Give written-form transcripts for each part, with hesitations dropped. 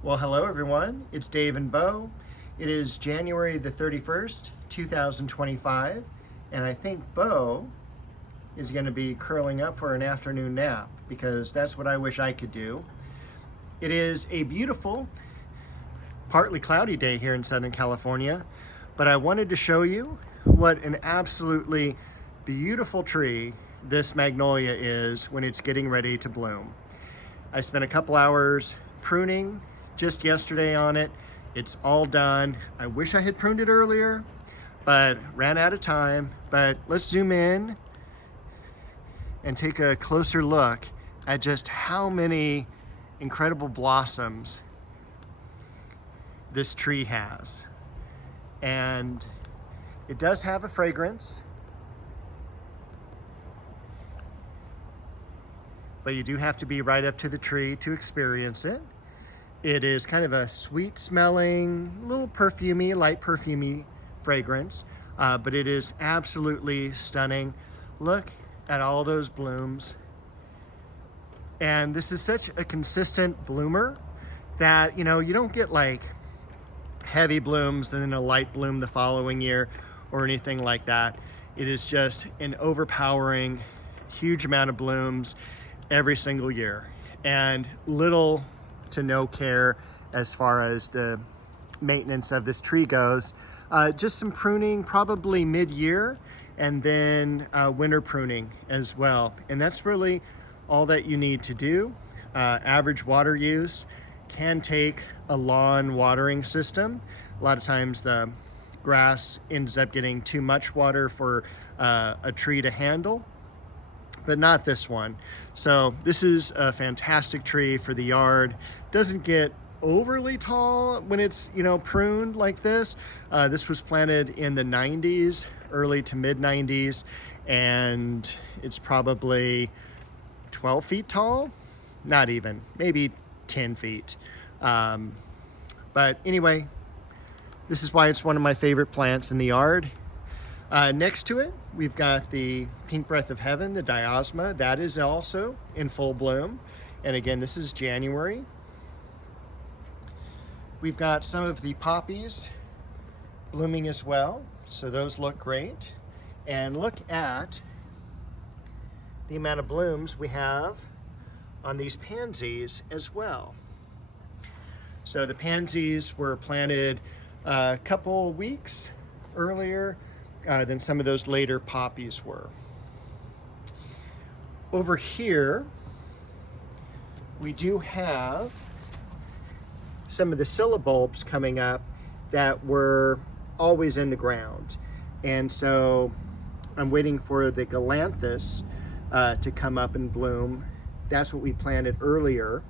Well, hello everyone. It's Dave and Bo. It is January the 31st, 2025, and I think Bo is going to be curling up for an afternoon nap because that's what I wish I could do. It is a beautiful, partly cloudy day here in Southern California, but I wanted to show you what an absolutely beautiful tree this magnolia is when it's getting ready to bloom. I spent a couple hours pruning just yesterday on it. It's all done. I wish I had pruned it earlier, but ran out of time. But let's zoom in and take a closer look at just how many incredible blossoms this tree has. And it does have a fragrance, but you do have to be right up to the tree to experience it. It is kind of a sweet smelling, little perfumey, light perfumey fragrance, but it is absolutely stunning. Look at all those blooms. And this is such a consistent bloomer that, you don't get like heavy blooms, then a light bloom the following year or anything like that. It is just an overpowering, huge amount of blooms every single year, and little to no care as far as the maintenance of this tree goes. Just some pruning probably mid-year, and then winter pruning as well. And that's really all that you need to do. Average water use can take a lawn watering system. A lot of times the grass ends up getting too much water for a tree to handle, but not this one. So this is a fantastic tree for the yard. Doesn't get overly tall when it's pruned like this. This was planted in the 90s, early to mid 90s, and it's probably 12 feet tall, not even, maybe 10 feet. But anyway, this is why it's one of my favorite plants in the yard. Next to it, we've got the pink breath of heaven, the diosma. That is also in full bloom. And again, this is January. We've got some of the poppies blooming as well. So those look great. And look at the amount of blooms we have on these pansies as well. So the pansies were planted a couple weeks earlier than some of those later poppies were. Over here, we do have some of the scilla bulbs coming up that were always in the ground. And so I'm waiting for the galanthus to come up and bloom. That's what we planted earlier.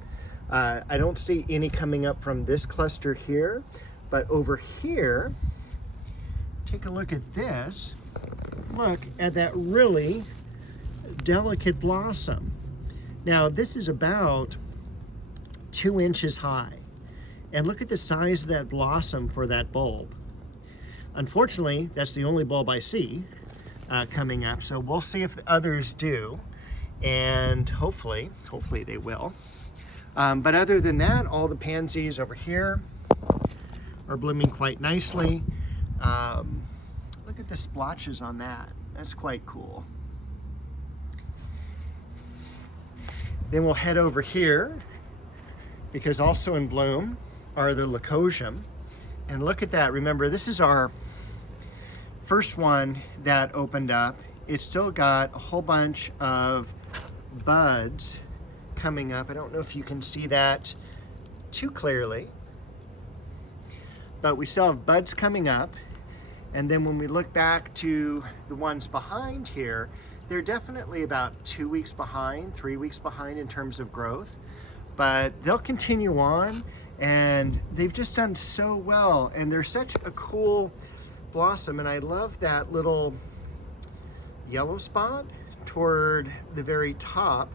I don't see any coming up from this cluster here, but over here, take a look at this. Look at that really delicate blossom. Now this is about 2 inches high. And look at the size of that blossom for that bulb. Unfortunately, that's the only bulb I see coming up. So we'll see if the others do. And hopefully they will. But other than that, all the pansies over here are blooming quite nicely. Look at the splotches on that. That's quite cool. Then we'll head over here, because also in bloom are the leucosium. And look at that. Remember, this is our first one that opened up. It's still got a whole bunch of buds coming up. I don't know if you can see that too clearly, but we still have buds coming up. And then when we look back to the ones behind here, they're definitely about 2 weeks behind, 3 weeks behind in terms of growth, but they'll continue on, and they've just done so well. And they're such a cool blossom. And I love that little yellow spot toward the very top.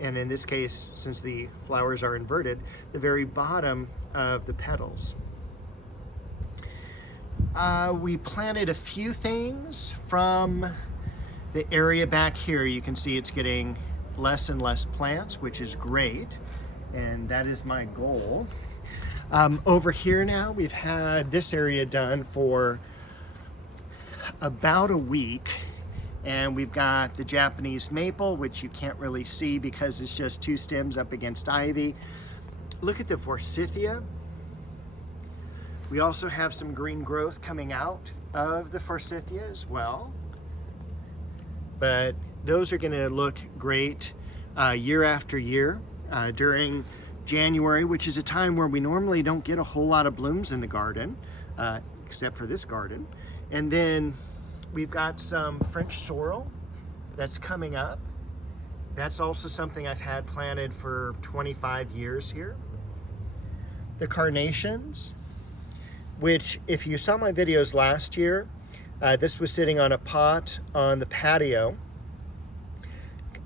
And in this case, since the flowers are inverted, the very bottom of the petals. We planted a few things from the area back here. You can see it's getting less and less plants, which is great. And that is my goal. Over here now, we've had this area done for about a week, and we've got the Japanese maple, which you can't really see because it's just two stems up against ivy. Look at the Forsythia. We also have some green growth coming out of the Forsythia as well. But those are gonna look great year after year during January, which is a time where we normally don't get a whole lot of blooms in the garden, except for this garden. And then we've got some French sorrel that's coming up. That's also something I've had planted for 25 years here. The carnations, which if you saw my videos last year, this was sitting on a pot on the patio.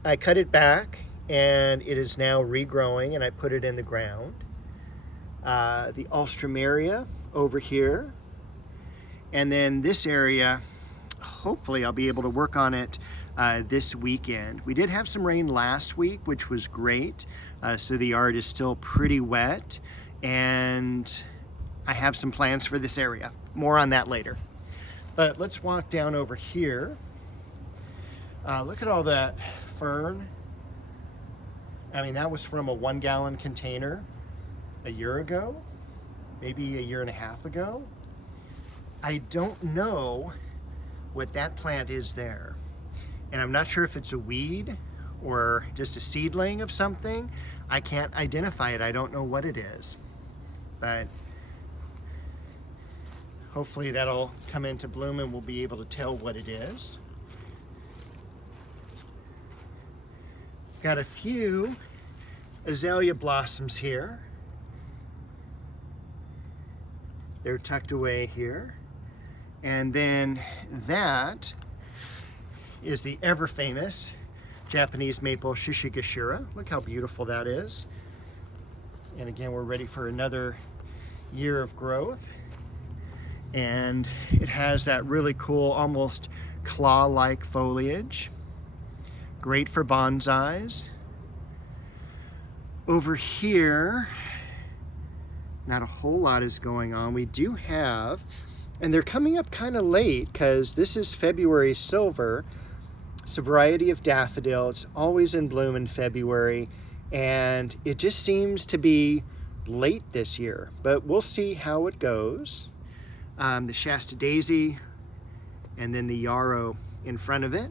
I cut it back and it is now regrowing, and I put it in the ground. The Alexandria over here. And then this area, hopefully I'll be able to work on it this weekend. We did have some rain last week, which was great. So the yard is still pretty wet, and I have some plans for this area. More on that later. But let's walk down over here. Look at all that fern. I mean, that was from a 1-gallon container a year ago, maybe a year and a half ago. I don't know what that plant is there. And I'm not sure if it's a weed or just a seedling of something. I can't identify it. I don't know what it is. But hopefully that'll come into bloom and we'll be able to tell what it is. Got a few azalea blossoms here. They're tucked away here. And then that is the ever famous Japanese maple Shishigashira. Look how beautiful that is. And again, we're ready for another year of growth. And it has that really cool, almost claw-like foliage. Great for bonsais. Over here, not a whole lot is going on. We do have, and they're coming up kind of late because this is February silver. It's a variety of daffodil. It's always in bloom in February, and it just seems to be late this year, but we'll see how it goes. The Shasta daisy, and then the yarrow in front of it.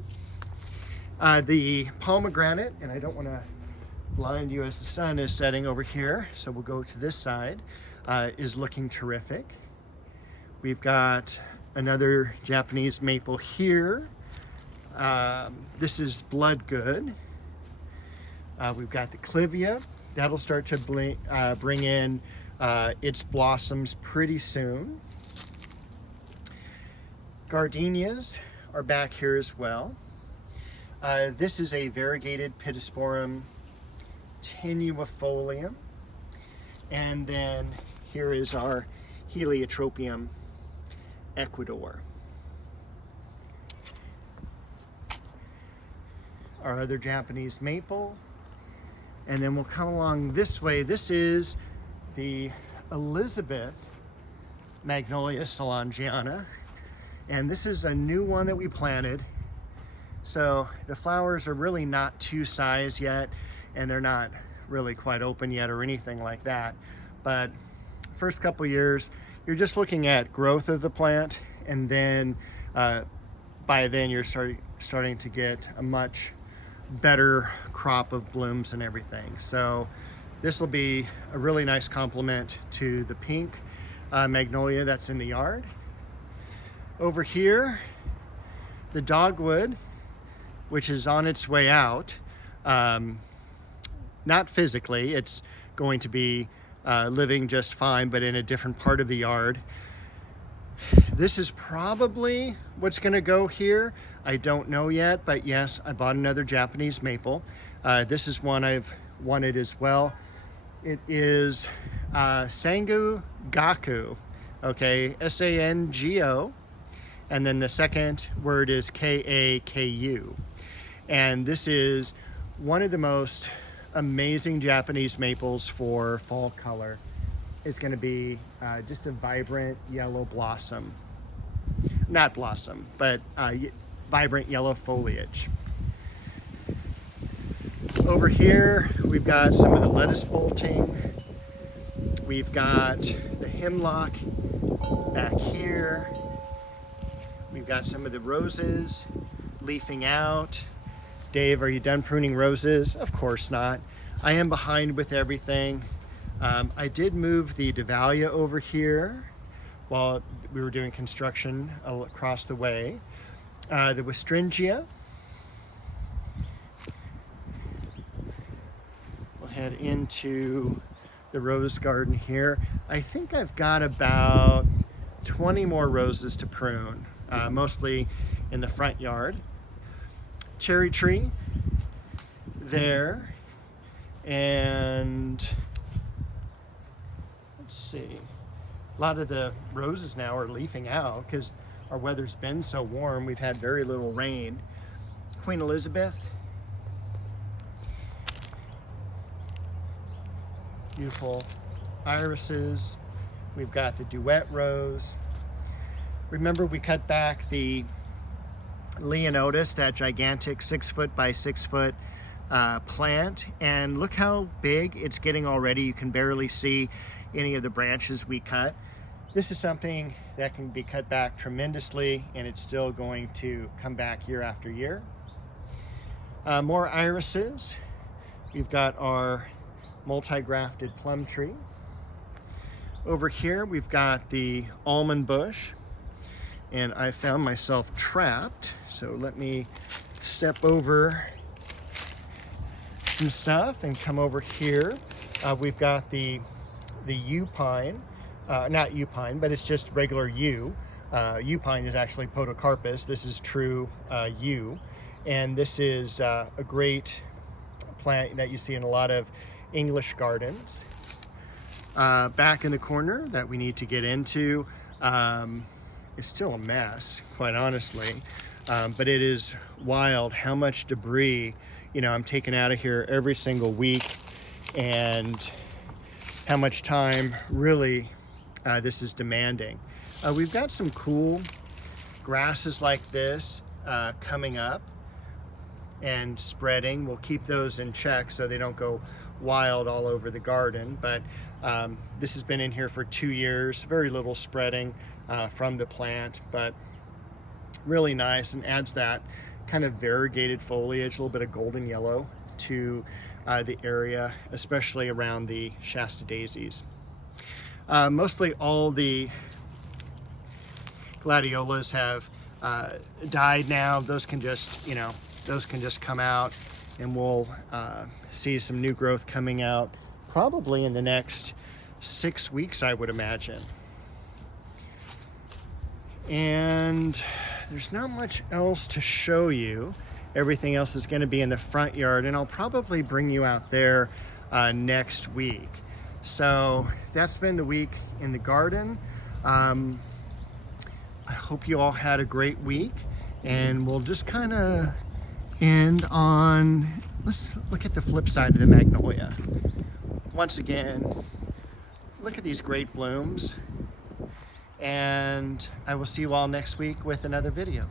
The pomegranate, and I don't want to blind you as the sun is setting over here, so we'll go to this side, is looking terrific. We've got another Japanese maple here. This is blood good. We've got the clivia. That'll start to bring in its blossoms pretty soon. Gardenias are back here as well. This is a variegated Pittosporum tenuifolium. And then here is our Heliotropium Ecuador. Our other Japanese maple. And then we'll come along this way. This is the Elizabeth Magnolia Soulangeana. And this is a new one that we planted. So the flowers are really not to size yet, and they're not really quite open yet or anything like that. But first couple years, you're just looking at growth of the plant, and then by then you're starting to get a much better crop of blooms and everything. So this will be a really nice complement to the pink magnolia that's in the yard. Over here, the dogwood, which is on its way out. Not physically, it's going to be living just fine, but in a different part of the yard. This is probably what's gonna go here. I don't know yet, but yes, I bought another Japanese maple. This is one I've wanted as well. It is Sangu Gaku, okay, S-A-N-G-O. And then the second word is K-A-K-U. And this is one of the most amazing Japanese maples for fall color. is going to be just a vibrant yellow blossom. Not blossom, but vibrant yellow foliage. Over here, we've got some of the lettuce bolting. We've got the hemlock back here. We've got some of the roses leafing out. Dave, are you done pruning roses? Of course not. I am behind with everything. I did move the Dahlia over here while we were doing construction across the way. The Westringia. We'll head into the rose garden here. I think I've got about 20 more roses to prune, mostly in the front yard. Cherry tree there, and let's see, a lot of the roses now are leafing out because our weather's been so warm. We've had very little rain. Queen Elizabeth, beautiful irises. We've got the duet rose. Remember, we cut back the Leonotis, that gigantic 6 foot by 6 foot plant, and look how big it's getting already. You can barely see any of the branches we cut. This is something that can be cut back tremendously, and it's still going to come back year after year. More irises. We've got our multi-grafted plum tree. Over here we've got the almond bush, and I found myself trapped, so let me step over some stuff and come over here. We've got the yew pine, not yew pine, but it's just regular yew. Yew pine is actually podocarpus. This is true yew, and this is a great plant that you see in a lot of English gardens. Back in the corner that we need to get into, it's still a mess, quite honestly, but it is wild how much debris, I'm taking out of here every single week, and how much time really this is demanding. We've got some cool grasses like this coming up and spreading. We'll keep those in check so they don't go wild all over the garden, but this has been in here for 2 years. Very little spreading from the plant, but really nice, and adds that kind of variegated foliage, a little bit of golden yellow to the area, especially around the Shasta daisies. Mostly all the gladiolas have died now. Those can just, those can just come out, and we'll see some new growth coming out probably in the next 6 weeks, I would imagine. And there's not much else to show you. Everything else is going to be in the front yard, and I'll probably bring you out there next week. So that's been the week in the garden. I hope you all had a great week, and we'll just kind of end on, let's look at the flip side of the magnolia. Once again, look at these great blooms, and I will see you all next week with another video.